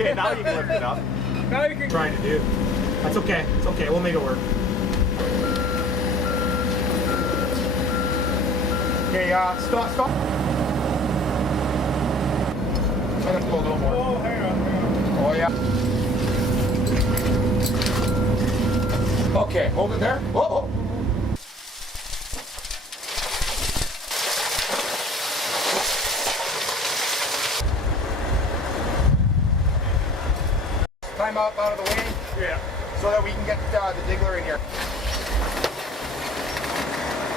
Okay, now you can lift it up. Now you can. Trying to do. That's okay. It's okay. We'll make it work. Okay, stop. I'm gonna pull a little more. Oh, hang on. Oh yeah. Okay, hold it there. Oh. Climb up out of the way. Yeah. So that we can get the diggler in here.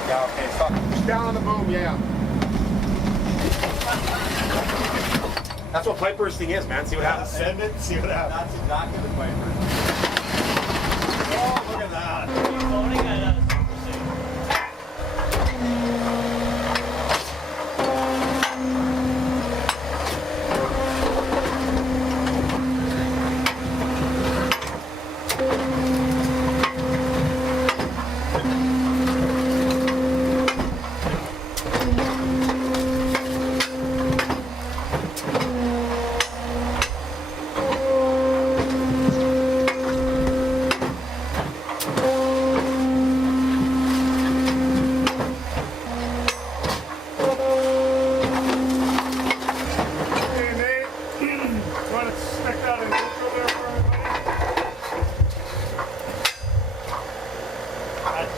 Yeah, okay, stop. Push down on the boom, yeah. That's what pipe bursting is, man. See what happens. Send it, see what happens. That's exactly the pipe burst. Oh, look at that. Floating at us.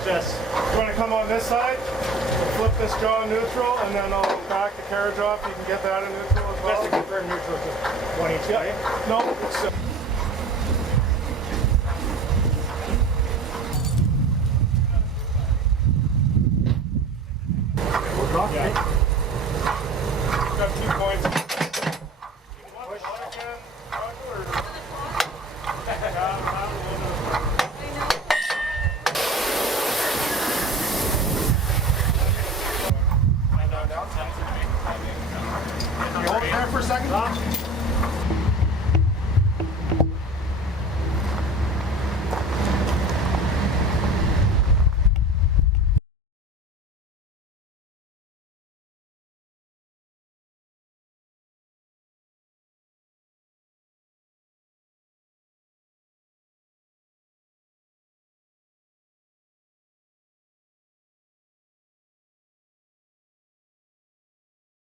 Just, you want to come on this side, flip this jaw neutral, and then I'll back the carriage off. You can get that in neutral as well. Just to confirm neutral, just one each way. No, it's Okay. got 2 points. You hold it there for a second.